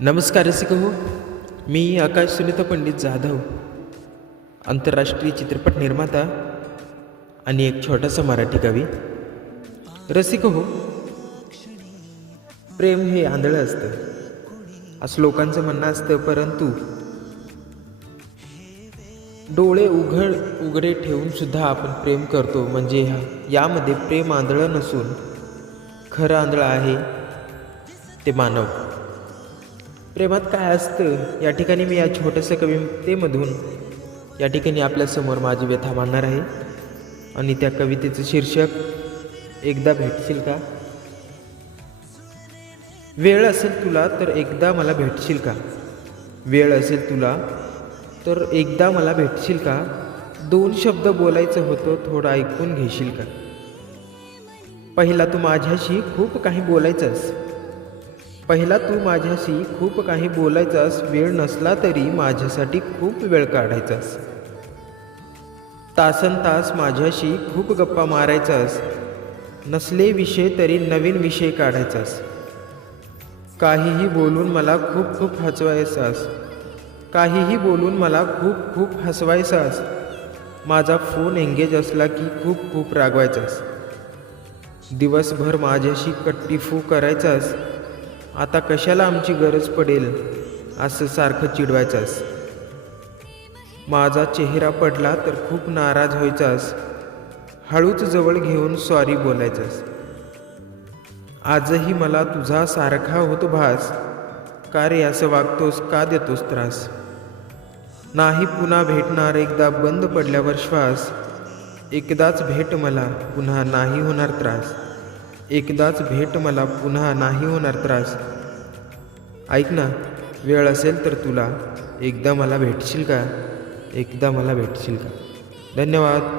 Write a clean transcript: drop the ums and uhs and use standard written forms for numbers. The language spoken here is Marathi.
नमस्कार रसिक हो. मी आकाश सुनीता पंडित जाधव, आंतरराष्ट्रीय चित्रपट निर्माता आणि एक छोटासा मराठी कवी. रसिक हो, प्रेम हे आंधळं असतं असं लोकांचं म्हणणं असतं, परंतु डोळे उघडे ठेवून सुद्धा आपण प्रेम करतो. म्हणजे यामध्ये प्रेम आंधळं नसून खरं आंधळं आहे ते मानव. प्रेमात काय असतं या ठिकाणी मी या छोट्याशा कवितेमधून या ठिकाणी आपल्यासमोर माझी व्यथा मांडणार आहे. आणि त्या कवितेचं शीर्षक एकदा भेटशील का. वेळ असेल तुला तर एकदा मला भेटशील का. वेळ असेल तुला तर एकदा मला भेटशील का. दोन शब्द बोलायचं होतं, थोडं ऐकून घेशील का. पहिला तू माझ्याशी खूप काही बोलायचंस. पहिला तू माझ्याशी खूप काही बोलायचास. वेळ नसला तरी माझ्यासाठी खूप वेळ काढायचास. तासनतास माझ्याशी खूप गप्पा मारायचास. नसले विषय तरी नवीन विषय काढायचास. काहीही बोलून मला खूप खूप हसवायचास. काहीही बोलून मला खूप खूप हसवायचास. माझा फोन एंगेज असला की खूप खूप रागवायचास. दिवसभर माझ्याशी कट्टीफू करायचास. आता कशाला आमची गरज पडेल असं सारखं चिडवायचास. माझा चेहरा पडला तर खूप नाराज व्हायचास. हळूच जवळ घेऊन सॉरी बोलायचास. आजही मला तुझा सारखा होतो भास. का रे असं वागतोस, का देतोस त्रास. नाही पुन्हा भेटणार एकदा बंद पडल्यावर श्वास. एकदाच भेट मला पुन्हा नाही होणार त्रास. एकदाच भेट मला पुन्हा नाही होणार त्रास. ऐक ना, वेळ असेल तर तुला एकदा मला भेटशील का. एकदा मला भेटशील का. धन्यवाद.